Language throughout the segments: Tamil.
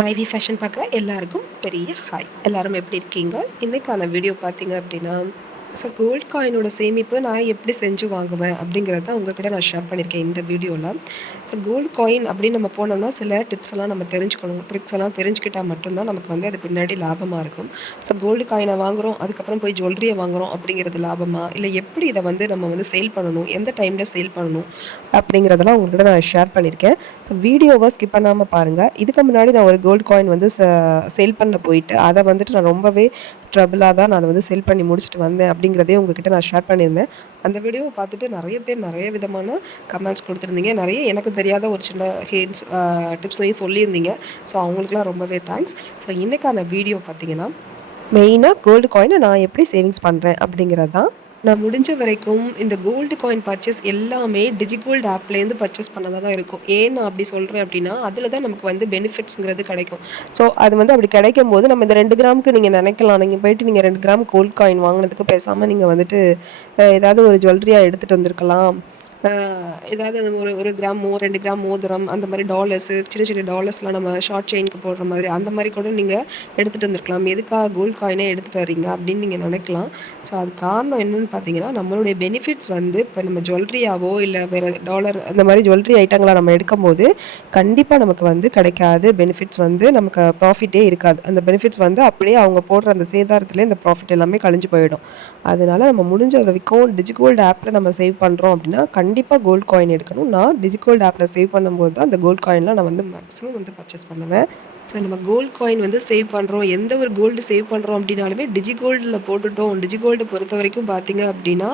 மைவி ஃபேஷன் பார்க்குற எல்லாருக்கும் பெரிய ஹாய். எல்லாரும் எப்படி இருக்கீங்க? இன்றைக்கான வீடியோ பார்த்தீங்க அப்படின்னா, ஸோ கோல்ட் காயினோட சேமிப்பு நான் எப்படி செஞ்சு வாங்குவேன் அப்படிங்கிறத உங்ககிட்ட நான் ஷேர் பண்ணியிருக்கேன் இந்த வீடியோவில். ஸோ கோல்ட் காயின் அப்படின்னு நம்ம போனோம்னா சில டிப்ஸ் எல்லாம் நம்ம தெரிஞ்சுக்கணும். ட்ரிக்ஸ் எல்லாம் தெரிஞ்சுக்கிட்டால் மட்டும்தான் நமக்கு வந்து அது பின்னாடி லாபமாக இருக்கும். ஸோ கோல்டு காயினை வாங்குகிறோம், அதுக்கப்புறம் போய் ஜுவல்லரியை வாங்குகிறோம் அப்படிங்கிறது லாபமாக, இல்லை எப்படி இதை வந்து நம்ம வந்து சேல் பண்ணணும், எந்த டைமில் சேல் பண்ணணும் அப்படிங்கிறதெல்லாம் உங்கள்கிட்ட நான் ஷேர் பண்ணியிருக்கேன். ஸோ வீடியோவை ஸ்கிப் பண்ணாமல் பாருங்கள். இதுக்கு முன்னாடி நான் ஒரு கோல்டு காயின் வந்து சேல் பண்ண போயிட்டு அதை வந்துட்டு நான் ரொம்பவே ட்ரபிளாக தான் நான் அதை வந்து செல் பண்ணி முடிச்சுட்டு வந்தேன் அப்படிங்கிறதே உங்ககிட்ட நான் ஷேர் பண்ணியிருந்தேன். அந்த வீடியோவை பார்த்துட்டு நிறைய பேர் நிறைய விதமான கமெண்ட்ஸ் கொடுத்துருந்தீங்க. நிறைய எனக்கு தெரியாத ஒரு சின்ன ஹிண்ட்ஸ் டிப்ஸையும் சொல்லியிருந்தீங்க. ஸோ அவங்களுக்குலாம் ரொம்பவே தேங்க்ஸ். ஸோ இன்றைக்கான வீடியோ பார்த்தீங்கன்னா மெயினாக கோல்டு காயினை நான் எப்படி சேவிங்ஸ் பண்ணுறேன் அப்படிங்கிறது தான். நான் முடிஞ்ச வரைக்கும் இந்த கோல்டு காயின் பர்ச்சேஸ் எல்லாமே டிஜிகோல்டு ஆப்லேருந்து பர்ச்சேஸ் பண்ணதாக தான் இருக்கும். ஏன் நான் அப்படி சொல்கிறேன் அப்படின்னா, அதில் தான் நமக்கு வந்து பெனிஃபிட்ஸுங்கிறது கிடைக்கும். ஸோ அது வந்து அப்படி கிடைக்கும் போது நம்ம இந்த 2 கிராமுக்கு நீங்கள் நினைக்கலாம், நீங்கள் போயிட்டு நீங்கள் 2 கிராம் கோல்டு காயின் வாங்கினதுக்கு பேசாமல் நீங்கள் வந்துட்டு ஏதாவது ஒரு ஜுவல்லரியாக எடுத்துகிட்டு வந்திருக்கலாம். ஏதாவது ஒரு கிராம் 2 கிராம் மோதிரம், அந்த மாதிரி டாலர்ஸு, சின்ன சின்ன டாலர்ஸ்லாம் நம்ம ஷார்ட் செயினுக்கு போடுற மாதிரி அந்த மாதிரி கூட நீங்கள் எடுத்துகிட்டு வந்திருக்கலாம். எதுக்காக கோல்டு காயினே எடுத்துகிட்டு வரீங்க அப்படின்னு நீங்கள் நினைக்கலாம். ஸோ அது காரணம் என்னென்னு பார்த்தீங்கன்னா, நம்மளுடைய பெனிஃபிட்ஸ் வந்து இப்போ நம்ம ஜுவல்லரியாவோ இல்லை வேறு டாலர் அந்த மாதிரி ஜுவல்லரி ஐட்டங்களாக நம்ம எடுக்கும்போது கண்டிப்பாக நமக்கு வந்து கிடைக்காது. பெனிஃபிட்ஸ் வந்து நமக்கு ப்ராஃபிட்டே இருக்காது. அந்த பெனிஃபிட்ஸ் வந்து அப்படியே அவங்க போடுற அந்த சேதாரத்துலேயே இந்த ப்ராஃபிட் எல்லாமே கழிஞ்சு போயிடும். அதனால் நம்ம முடிஞ்ச வரைக்கும் டிஜிகோல்டு ஆப்பில் நம்ம சேவ் பண்ணுறோம் அப்படின்னா கண்டிப்பாக கோல்டு காயின் எடுக்கணும். நான் டிஜிகோல்டு ஆப்பில் சேவ் பண்ணும்போது தான் அந்த கோல்டு காயின்லாம் நான் வந்து மேக்ஸிமம் வந்து பர்ச்சேஸ் பண்ணுவேன். ஸோ நம்ம கோல்டு காயின் வந்து சேவ் பண்ணுறோம், எந்த ஒரு கோல்டு சேவ் பண்ணுறோம் அப்படின்னாலுமே டிஜிகோல்டில் போட்டுட்டோம். டிஜிகோல்டு பொறுத்த வரைக்கும் பார்த்தீங்க அப்படின்னா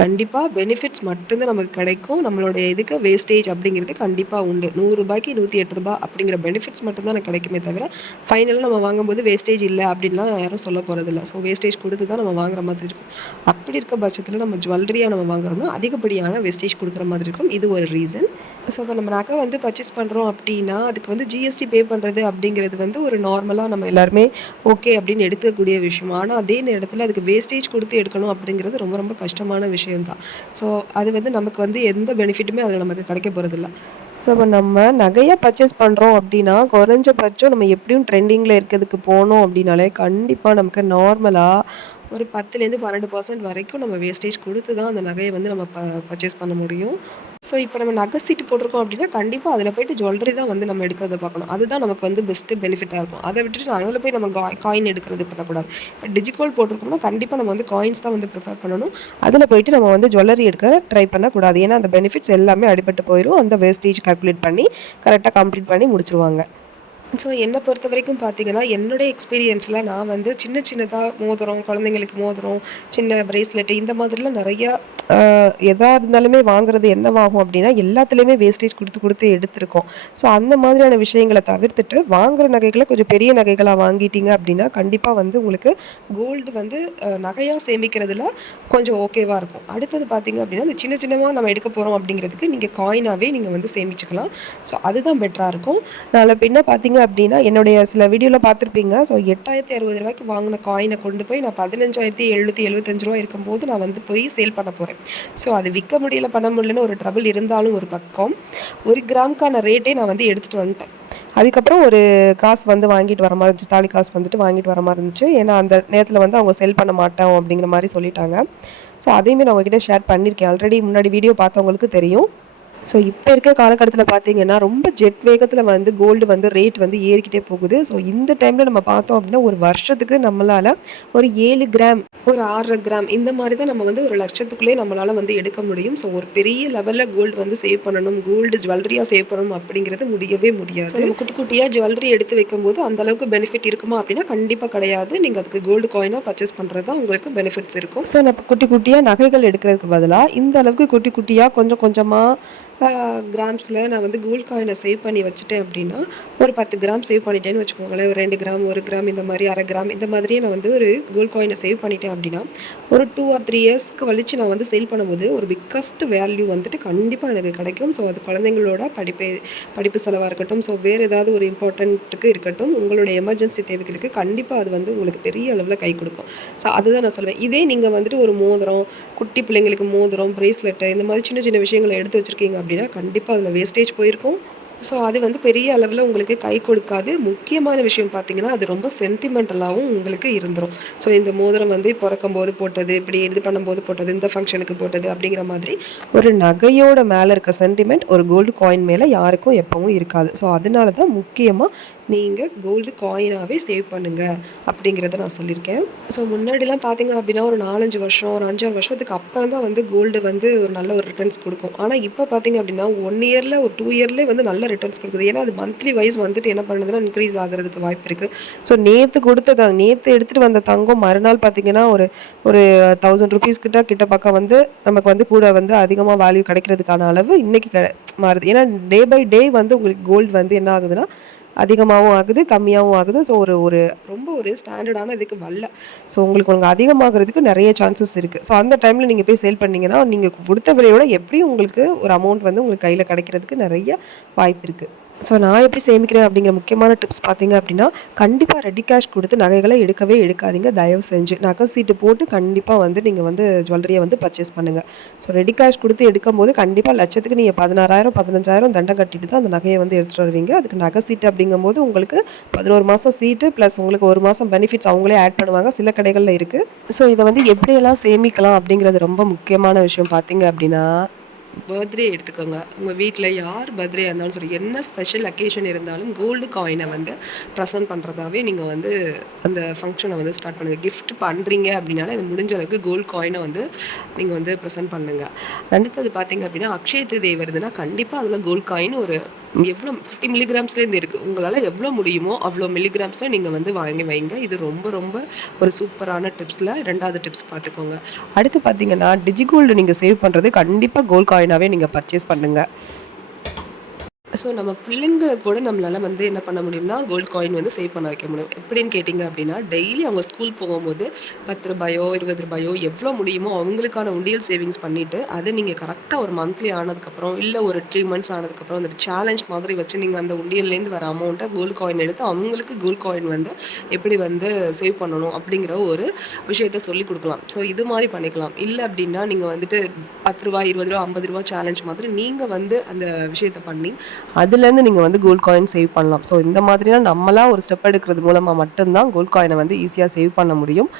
கண்டிப்பாக பெனிஃபிட்ஸ் மட்டும்தான் நமக்கு கிடைக்கும். நம்மளுடைய இதுக்கு வேஸ்டேஜ் அப்படிங்கிறது கண்டிப்பாக உண்டு. 100 ரூபாய்க்கு 108 ரூபாய் அப்படிங்கிற பெனிஃபிட்ஸ் மட்டும்தான் எனக்கு கிடைக்குமே தவிர ஃபைனலாக நம்ம வாங்கும்போது வேஸ்டேஜ் இல்லை அப்படின்லாம் யாரும் சொல்ல போகிறதில்ல. ஸோ வேஸ்டேஜ் கொடுத்து தான் நம்ம வாங்குற மாதிரி இருக்கும். அப்படி இருக்க பட்சத்தில் நம்ம ஜுவல்லரியாக நம்ம வாங்குறோம்னா அதிகப்படியான வேஸ்டேஜ் கொடுக்குற மாதிரி இருக்கும். இது ஒரு ரீசன். ஸோ இப்போ நம்ம நகை வந்து பர்ச்சேஸ் பண்ணுறோம் அப்படின்னா அதுக்கு வந்து ஜிஎஸ்டி பே பண்ணுறது அப்படிங்கிறது வந்து ஒரு நார்மலாக நம்ம எல்லாருமே ஓகே அப்படின்னு எடுக்கக்கூடிய விஷயம். ஆனால் அதே நேரத்தில் அதுக்கு வேஸ்டேஜ் கொடுத்து எடுக்கணும் அப்படிங்கிறது ரொம்ப ரொம்ப கஷ்டமான விஷயம்தான். ஸோ அது வந்து நமக்கு வந்து எந்த பெனிஃபிட்டுமே அதில் நமக்கு கிடைக்க போகிறதில்ல. ஸோ இப்போ நம்ம நகையாக பர்ச்சேஸ் பண்ணுறோம் அப்படின்னா குறைஞ்சபட்சம் நம்ம எப்படியும் ட்ரெண்டிங்கில் இருக்கிறதுக்கு போனோம் அப்படின்னாலே கண்டிப்பாக நமக்கு நார்மலாக ஒரு 10% 12% வரைக்கும் நம்ம வேஸ்டேஜ் கொடுத்து தான் அந்த நகையை வந்து நம்ம பர்ச்சேஸ் பண்ண முடியும். ஸோ இப்போ நம்ம நகை சீட்டு போட்டிருக்கோம் அப்படின்னா கண்டிப்பாக அதில் போய்ட்டு ஜுவல்லரி தான் வந்து நம்ம எடுக்கிறத பார்க்கணும். அதுதான் நமக்கு வந்து பெஸ்ட்டு பெனிஃபிட்டாக இருக்கும். அதை விட்டுட்டு அதில் போய் நம்ம காயின் எடுக்கிறது பண்ணக்கூடாது. இப்போ டிஜிகோல்டு போட்டிருக்கோம்னா கண்டிப்பாக நம்ம வந்து காயின்ஸ் தான் வந்து ப்ரிஃபர் பண்ணணும். அதில் போய்ட்டு நம்ம வந்து ஜுவல்லரி எடுக்க ட்ரை பண்ணக்கூடாது. ஏன்னா அந்த பெனிஃபிட்ஸ் எல்லாமே அடிபட்டு போயிடும். அந்த வேஸ்டேஜ் கால்குலேட் பண்ணி கரெக்டாக கம்ப்ளீட் பண்ணி முடிச்சிருவாங்க. ஸோ என்னை பொறுத்த வரைக்கும் பார்த்தீங்கன்னா என்னுடைய எக்ஸ்பீரியன்ஸில் நான் வந்து சின்ன சின்னதாக மோதிரம், குழந்தைங்களுக்கு மோதிரம், சின்ன ப்ரேஸ்லெட்டு இந்த மாதிரிலாம் நிறையா எதாக இருந்தாலுமே வாங்குறது என்னவாகும் அப்படின்னா எல்லாத்துலேயுமே வேஸ்டேஜ் கொடுத்து எடுத்திருக்கோம். ஸோ அந்த மாதிரியான விஷயங்களை தவிர்த்துட்டு வாங்குகிற நகைகளை கொஞ்சம் பெரிய நகைகளாக வாங்கிட்டீங்க அப்படின்னா கண்டிப்பாக வந்து உங்களுக்கு கோல்டு வந்து நகையாக சேமிக்கிறதுல கொஞ்சம் ஓகேவாக இருக்கும். அடுத்தது பார்த்தீங்க அப்படின்னா இந்த சின்ன சின்னமாக நம்ம எடுக்க போகிறோம் அப்படிங்கிறதுக்கு நீங்கள் காயினாகவே நீங்கள் வந்து சேமிச்சுக்கலாம். ஸோ அதுதான் பெட்டராக இருக்கும். நாளை பின்ன பார்த்தீங்க அப்படின்னா என்னுடைய சில வீடியோவில் பார்த்துருப்பீங்க. ஸோ 8,060 ரூபாய்க்கு வாங்கின காயினை கொண்டு போய் நான் 15,775 ரூபா இருக்கும்போது நான் வந்து போய் சேல் பண்ண போகிறேன். ஸோ அது விற்க முடியல, பண்ண முடியலன்னு ஒரு ட்ரபிள் இருந்தாலும் ஒரு பக்கம் 1 கிராமுக்கான ரேட்டே நான் வந்து எடுத்துகிட்டு வந்துட்டேன். அதுக்கப்புறம் ஒரு காசு வந்து வாங்கிட்டு வர மாதிரி இருந்துச்சு, தாலி காசு வந்துட்டு வாங்கிட்டு வர மாதிரி இருந்துச்சு. ஏன்னா அந்த நேரத்தில் வந்து அவங்க செல் பண்ண மாட்டோம் அப்படிங்கிற மாதிரி சொல்லிட்டாங்க. ஸோ அதையுமே நான் உங்ககிட்ட ஷேர் பண்ணியிருக்கேன். ஆல்ரெடி முன்னாடி வீடியோ பார்த்தவங்களுக்கு தெரியும். ஸோ இப்போ இருக்க காலகட்டத்தில் பார்த்தீங்கன்னா ரொம்ப ஜெட் வேகத்தில் வந்து கோல்டு வந்து ரேட் வந்து ஏறிக்கிட்டே போகுது. ஸோ இந்த டைமில் நம்ம பார்த்தோம் அப்படின்னா ஒரு வருஷத்துக்கு நம்மளால் ஒரு 7 கிராம், ஒரு 6 கிராம் இந்த மாதிரி தான் நம்ம வந்து ஒரு லட்சத்துக்குள்ளே நம்மளால் வந்து எடுக்க முடியும். ஸோ ஒரு பெரிய லெவலில் கோல்டு வந்து சேவ் பண்ணணும், கோல்டு ஜுவல்லரியாக சேவ் பண்ணணும் அப்படிங்கிறது முடியவே முடியாது. நம்ம குட்டி குட்டியாக ஜுவல்லரி எடுத்து வைக்கும்போது அந்தளவுக்கு பெனிஃபிட் இருக்குமா அப்படின்னா கண்டிப்பாக கிடையாது. நீங்கள் அதுக்கு கோல்டு காயினாக பர்ச்சேஸ் பண்ணுறது தான் உங்களுக்கு பெனிஃபிட்ஸ் இருக்கும். ஸோ நம்ம குட்டி குட்டியாக நகைகள் எடுக்கிறதுக்கு பதிலாக இந்த அளவுக்கு குட்டி குட்டியாக கொஞ்சம் கொஞ்சமாக கிராம்ஸில் நான் வந்து கோல்டு காயினை சேவ் பண்ணி வச்சுட்டேன் அப்படின்னா ஒரு 10 கிராம் சேவ் பண்ணிட்டேன்னு வச்சுக்கோங்களேன். ஒரு 2 கிராம், 1 கிராம் இந்த மாதிரி 1/2 கிராம் இந்த மாதிரியே நான் வந்து ஒரு கோல்டு காயினை சேவ் பண்ணிட்டேன் அப்படின்னா ஒரு 2 or 3 இயர்ஸ்க்கு வலிச்சு நான் வந்து சேல் பண்ணும்போது ஒரு பிக்கஸ்ட் வேல்யூ வந்துட்டு கண்டிப்பாக எனக்கு கிடைக்கும். ஸோ அது குழந்தைங்களோட படிப்பு செலவாக இருக்கட்டும், ஸோ வேறு ஏதாவது ஒரு இம்பார்ட்டண்ட்டுக்கு இருக்கட்டும், உங்களோட எமர்ஜென்சி தேவைகளுக்கு கண்டிப்பாக அது வந்து உங்களுக்கு பெரிய அளவில் கை கொடுக்கும். ஸோ அதுதான் நான் சொல்லுவேன். இதே நீங்கள் வந்துட்டு ஒரு மோதிரம், குட்டி பிள்ளைங்களுக்கு மோதிரம், ப்ரேஸ்லெட்டு இந்த மாதிரி சின்ன சின்ன விஷயங்களை எடுத்து வச்சுருக்கீங்க அப்படின்னா கண்டிப்பாக அதில் வேஸ்டேஜ் போயிருக்கும். ஸோ அது வந்து பெரிய அளவில் உங்களுக்கு கை கொடுக்காது. முக்கியமான விஷயம் பார்த்தீங்கன்னா, அது ரொம்ப சென்டிமெண்டலாவும் உங்களுக்கு இருந்துரும். ஸோ இந்த மோதிரம் வந்து பொறக்கும்போது போட்டது, இப்படி இது பண்ணும்போது போட்டது, இந்த ஃபங்ஷனுக்கு போட்டது அப்படிங்கிற மாதிரி ஒரு நகையோட மேலே இருக்க சென்டிமெண்ட் ஒரு கோல்டு காயின் மேலே யாருக்கும் எப்பவும் இருக்காது. ஸோ அதனால தான் முக்கியமாக நீங்கள் கோல்டு காயினாகவே சேவ் பண்ணுங்கள் அப்படிங்கிறத நான் சொல்லியிருக்கேன். ஸோ முன்னாடிலாம் பார்த்தீங்க அப்படின்னா ஒரு 4-5 வருஷம், ஒரு 5-6 வருஷத்துக்கு அப்புறம் தான் வந்து கோல்டு வந்து ஒரு நல்ல ஒரு ரிட்டர்ன்ஸ் கொடுக்கும். ஆனால் இப்போ பார்த்தீங்க அப்படின்னா 1 இயரில் ஒரு 2 இயர்லேயே வந்து நல்ல ரிட்டர்ன்ஸ் கொடுக்குது. ஏன்னா அது மந்த்லி வைஸ் வந்துட்டு என்ன பண்ணுதுன்னா இன்க்ரீஸ் ஆகிறதுக்கு வாய்ப்பு இருக்குது. ஸோ நேற்று எடுத்துகிட்டு வந்த தங்கம் மறுநாள் பார்த்தீங்கன்னா ஒரு ஒரு 1000 ருபீஸ் கிட்ட பக்கம் வந்து நமக்கு வந்து கூட வந்து அதிகமாக வேல்யூ கிடைக்கிறதுக்கான அளவு இன்றைக்கி மாறுது. ஏன்னா டே பை டே வந்து உங்களுக்கு கோல்டு வந்து என்ன ஆகுதுன்னா அதிகமாகவும் ஆகுது, கம்மியாகவும் ஆகுது. ஸோ ஒரு ரொம்ப ஒரு ஸ்டாண்டர்டான இதுக்கு வரல. ஸோ உங்களுக்கு அதிகமாகிறதுக்கு நிறைய சான்சஸ் இருக்குது. ஸோ அந்த டைமில் நீங்கள் போய் சேல் பண்ணிங்கன்னா நீங்கள் கொடுத்த விலையோட எப்படியும் உங்களுக்கு ஒரு அமௌண்ட் வந்து உங்களுக்கு கையில் கிடைக்கிறதுக்கு நிறைய வாய்ப்பு இருக்குது. ஸோ நான் எப்படி சேமிக்கிறேன் அப்படிங்கிற முக்கியமான டிப்ஸ் பார்த்தீங்க அப்படின்னா, கண்டிப்பாக ரெடி கேஷ் கொடுத்து நகைகளை எடுக்கவே எடுக்காதீங்க. தயவு செஞ்சு நகை சீட்டு போட்டு கண்டிப்பாக வந்து நீங்கள் வந்து ஜுவல்லரியை வந்து பர்ச்சேஸ் பண்ணுங்கள். ஸோ ரெடி கேஷ் கொடுத்து எடுக்கும்போது கண்டிப்பாக லட்சத்துக்கு நீங்கள் 16,000 15,000 தண்டம் கட்டிட்டு தான் அந்த நகையை வந்து எடுத்துகிட்டு வருவீங்க. அதுக்கு நகை சீட்டு அப்படிங்கும்போது உங்களுக்கு 11 மாதம் சீட்டு ப்ளஸ் உங்களுக்கு 1 மாதம் பெனிஃபிட்ஸ் அவங்களே ஆட் பண்ணுவாங்க. சில கடைகளில் இருக்குது. ஸோ இதை வந்து எப்படியெல்லாம் சேமிக்கலாம் அப்படிங்கிறது ரொம்ப முக்கியமான விஷயம் பார்த்தீங்க அப்படின்னா, பர்த்டே எடுத்துக்கோங்க. உங்கள் வீட்டில் யார் பர்த்டே இருந்தாலும் சரி, என்ன ஸ்பெஷல் அக்கேஷன் இருந்தாலும் கோல்டு காயினை வந்து ப்ரெசென்ட் பண்ணுறதாவே நீங்கள் வந்து அந்த ஃபங்க்ஷனை வந்து ஸ்டார்ட் பண்ணுங்கள். கிஃப்ட் பண்ணுறீங்க அப்படின்னாலே அது முடிஞ்ச அளவுக்கு கோல்டு காயினை வந்து நீங்கள் வந்து ப்ரெசென்ட் பண்ணுங்கள். அடுத்தது பார்த்தீங்க அப்படின்னா, அக்ஷய திருதியை வருதுன்னா கண்டிப்பாக அதில் கோல்டு காயின் ஒரு எவ்வளோ 50 மில்லிகிராம்ஸ்லேருந்து இருக்குது. உங்களால் எவ்வளோ முடியுமோ அவ்வளோ மில்லிகிராம்ஸில் நீங்கள் வந்து வாங்கி வைங்க. இது ரொம்ப ரொம்ப ஒரு சூப்பரான டிப்ஸில் 2வது டிப்ஸ் பார்த்துக்கோங்க. அடுத்து பார்த்தீங்கன்னா, டிஜிகோல்டு நீங்கள் சேவ் பண்ணுறது கண்டிப்பாக கோல்டு காயினாகவே நீங்கள் பர்ச்சேஸ் பண்ணுங்கள். ஸோ நம்ம பிள்ளைங்களை கூட நம்மளால் வந்து என்ன பண்ண முடியும்னா கோல்டு காயின் வந்து சேவ் பண்ண வைக்க முடியும். எப்படின்னு கேட்டிங்க அப்படின்னா, டெய்லி அவங்க ஸ்கூல் போகும்போது 10 ரூபாயோ 20 ரூபாயோ எவ்வளோ முடியுமோ அவங்களுக்கான உண்டியல் சேவிங்ஸ் பண்ணிவிட்டு அதை நீங்கள் கரெக்டாக ஒரு மந்த்லி ஆனதுக்கப்புறம் இல்லை ஒரு 3 மந்த்ஸ் ஆனதுக்கப்புறம் அந்த சேலஞ்ச் மாதிரி வச்சு நீங்கள் அந்த உண்டியல்லேருந்து வர அமௌண்ட்டை கோல்டு காயின் எடுத்து அவங்களுக்கு கோல்டு காயின் வந்து எப்படி வந்து சேவ் பண்ணணும் அப்படிங்கிற ஒரு விஷயத்த சொல்லி கொடுக்கலாம். ஸோ இது மாதிரி பண்ணிக்கலாம். இல்லை அப்படின்னா நீங்கள் வந்துட்டு 10 ரூபா 20 ரூபா 50 ரூபா சேலஞ்ச் மாதிரி நீங்கள் வந்து அந்த விஷயத்தை பண்ணி அதுலேருந்து நீங்கள் வந்து கோல்டு காயின் சேவ் பண்ணலாம். ஸோ இந்த மாதிரிலாம் நம்மளாக ஒரு ஸ்டெப் எடுக்கிறது மூலமாக மட்டும்தான் கோல்டு காயினை வந்து ஈஸியாக சேவ் பண்ண முடியும்.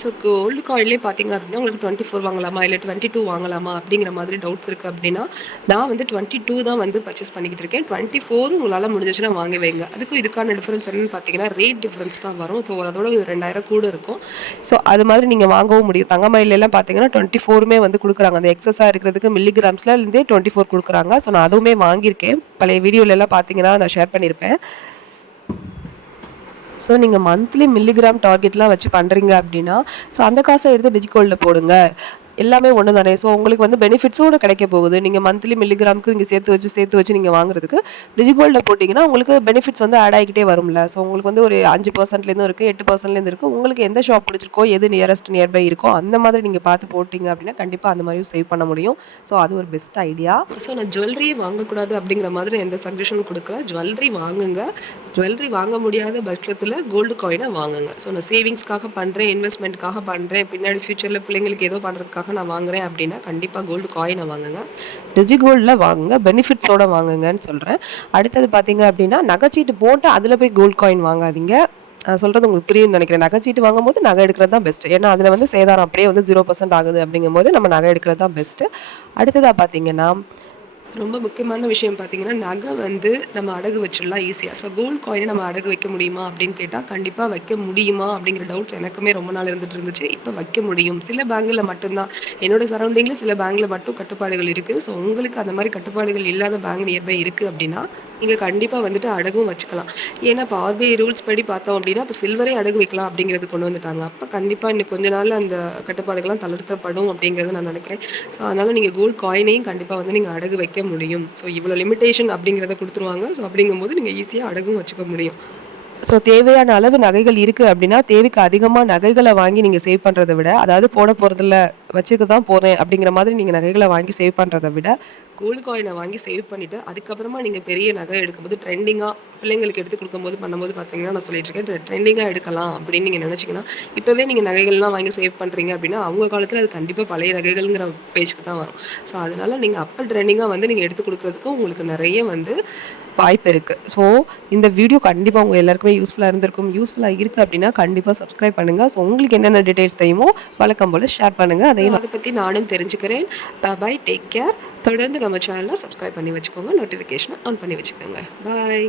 ஸோ கோல்டு காயின்லேயே பார்த்தீங்க அப்படின்னா உங்களுக்கு 24 வாங்கலாமா இல்லை 22 வாங்கலாமா அப்படிங்கிற மாதிரி டவுட்ஸ் இருக்குது அப்படின்னா, நான் வந்து 22 தான் வந்து பர்ச்சேஸ் பண்ணிக்கிட்டு இருக்கேன். 24 உங்களால் முடிஞ்சிச்சுன்னா வாங்கி வைங்க. அதுக்கும் இதுக்கான டிஃப்ரென்ஸ் என்னென்னு பார்த்தீங்கன்னா ரேட் டிஃப்ரென்ஸ் தான் வரும். ஸோ அதோட 2000 கூட இருக்கும். ஸோ அது மாதிரி நீங்கள் வாங்கவும் முடியும். தங்கமயிலெல்லாம் பார்த்தீங்கன்னா 24மே வந்து கொடுக்குறாங்க. அந்த எக்ஸஸாக இருக்கிறதுக்கு மில்லிகிராம்ஸில் இருந்தே 24 கொடுக்குறாங்க. ஸோ நான் அதுவுமே வாங்கியிருக்கேன். பழைய வீடியோலெல்லாம் பார்த்தீங்கன்னா நான் ஷேர் பண்ணியிருப்பேன். ஸோ நீங்கள் மந்த்லி மில்லிகிராம் டார்கெட்லாம் வச்சு பண்ணுறீங்க அப்படின்னா, ஸோ அந்த காசை எடுத்து டிஜிகோல்டில் போடுங்க. எல்லாமே ஒன்று தானே. ஸோ உங்களுக்கு வந்து பெனிஃபிட்ஸோடு கிடைக்க போகுது. நீங்கள் மந்த்லி மில்லிகிராமுக்கு நீங்கள் சேர்த்து வச்சு நீங்கள் வாங்குறதுக்கு டிஜிகோல்டில் போட்டிங்கன்னா உங்களுக்கு பெனிஃபிட்ஸ் வந்து ஆட் ஆகிக்கிட்டே வரும்ல. ஸோ உங்களுக்கு வந்து ஒரு 5% இருக்குது 8% இருக்குது. உங்களுக்கு எந்த ஷாப் பிடிச்சிருக்கோ எது நியர்பை இருக்கோ அந்த மாதிரி நீங்கள் பார்த்து போட்டிங்க அப்படின்னா கண்டிப்பாக அந்த மாதிரியும் சேவ் பண்ண முடியும். ஸோ அது ஒரு பெஸ்ட் ஐடியா. ஸோ நான் ஜுவல்லரியே வாங்கக்கூடாது அப்படிங்கிற மாதிரி எந்த சஜஷனும் கொடுக்கல. ஜுவல்லரி வாங்குங்க. ஜுவல்லரி வாங்க முடியாத பட்சத்தில் கோல்டு காயினை வாங்குங்க. ஸோ நான் சேவிங்ஸ்க்காக பண்ணுறேன், இன்வெஸ்ட்மெண்ட்காக பண்ணுறேன், பின்னாடி ஃப்யூச்சரில் பிள்ளைங்களுக்கு ஏதோ பண்ணுறதுக்காக நான் வாங்குறேன் அப்படின்னா கண்டிப்பாக கோல்டு காயினை வாங்குங்க. டிஜிகோல்டில் வாங்குங்க, பெனிஃபிட்ஸோடு வாங்குங்கன்னு சொல்கிறேன். அடுத்தது பார்த்தீங்க அப்படின்னா, நகைச்சீட்டு போட்டு அதில் போய் கோல்டு காயின் வாங்காதீங்க. சொல்கிறது உங்களுக்கு புரியும்னு நினைக்கிறேன். நகைச்சீட்டு வாங்கும்போது நகை எடுக்கிறது தான் பெஸ்ட்டு. ஏன்னா அதில் வந்து சேதாரம் அப்படியே வந்து 0% ஆகுது அப்படிங்கும்போது நம்ம நகை எடுக்கிறது தான் பெஸ்ட்டு. அடுத்ததாக பார்த்தீங்கன்னா, ரொம்ப முக்கியமான விஷயம் பார்த்தீங்கன்னா, நகை வந்து நம்ம அடகு வச்சிடலாம் ஈஸியாக. ஸோ கோல்டு காயினை நம்ம அடகு வைக்க முடியுமா அப்படின்னு கேட்டால் கண்டிப்பாக வைக்க முடியுமா அப்படிங்கிற டவுட்ஸ் எனக்குமே ரொம்ப நாள் இருந்துகிட்டு இருந்துச்சு. இப்போ வைக்க முடியும். சில பேங்கில் மட்டும்தான், என்னோடய சரௌண்டிங்கில் சில பேங்கில் மட்டும் கட்டுப்பாடுகள் இருக்குது. ஸோ உங்களுக்கு அந்த மாதிரி கட்டுப்பாடுகள் இல்லாத பேங்க் நியர்பை இருக்குது அப்படின்னா நீங்கள் கண்டிப்பாக வந்துட்டு அடகும் வச்சுக்கலாம். ஏன்னா இப்போ ஆர்பிஐ ரூல்ஸ் படி பார்த்தோம் அப்படின்னா இப்போ சில்வரே அடகு வைக்கலாம் அப்படிங்கிறது கொண்டு வந்துட்டாங்க. அப்போ கண்டிப்பாக இன்னும் கொஞ்ச நாள் அந்த கட்டுப்பாடுகள்லாம் தளர்த்தப்படும் அப்படிங்கிறது நான் நினைக்கிறேன். ஸோ அதனால் நீங்கள் கோல்டு காயினையும் கண்டிப்பாக வந்து நீங்கள் அடகு வைக்க முடியும். ஸோ இவ்வளோ லிமிட்டேஷன் அப்படிங்கிறத கொடுத்துருவாங்க. ஸோ அப்படிங்கும்போது நீங்கள் ஈஸியாக அடகும் வச்சுக்க முடியும். ஸோ தேவையான அளவு நகைகள் இருக்குது அப்படின்னா தேவைக்கு அதிகமாக நகைகளை வாங்கி நீங்கள் சேவ் பண்ணுறதை விட, அதாவது போட போகிறதில்ல வச்சுக்க தான் போகிறேன் அப்படிங்கிற மாதிரி நீங்கள் நகைகளை வாங்கி சேவ் பண்ணுறதை விட, கோல்டு காயினை வாங்கி சேவ் பண்ணிவிட்டு அதுக்கப்புறமா நீங்கள் பெரிய நகை எடுக்கும்போது ட்ரெண்டிங்காக பிள்ளைங்களுக்கு எடுத்து கொடுக்கும்போது பண்ணும்போது பார்த்தீங்கன்னா நான் சொல்லிட்டு இருக்கேன் ட்ரெண்டிங்காக எடுக்கலாம் அப்படின்னு நீங்கள் நினச்சிங்கன்னா இப்போவே நீங்கள் நகைகள்லாம் வாங்கி சேவ் பண்ணுறீங்க அப்படின்னா அவங்க காலத்தில் அது கண்டிப்பாக பழைய நகைகள்ங்கிற பேச்சுக்கு தான் வரும். ஸோ அதனால் நீங்கள் அப்போ ட்ரெண்டிங்காக வந்து நீங்கள் எடுத்து கொடுக்குறதுக்கு உங்களுக்கு நிறைய வந்து வாய்ப்பு இருக்குது. ஸோ இந்த வீடியோ கண்டிப்பாக உங்கள் எல்லாருக்குமே யூஸ்ஃபுல்லாக இருந்திருக்கும். யூஸ்ஃபுல்லாக இருக்குது அப்படின்னா கண்டிப்பாக சப்ஸ்கிரைப் பண்ணுங்கள். ஸோ உங்களுக்கு என்னென்ன டீட்டெயில்ஸ் தெரியுமோ வழக்கம் போல் ஷேர் பண்ணுங்கள். அதை பற்றி நானும் தெரிஞ்சுக்கிறேன். பாய், டேக் கேர். தொடர்ந்து நம்ம சேனலை சப்ஸ்கிரைப் பண்ணி வச்சுக்கோங்க. நோட்டிஃபிகேஷனை ஆன் பண்ணி வச்சுக்கோங்க. பாய்.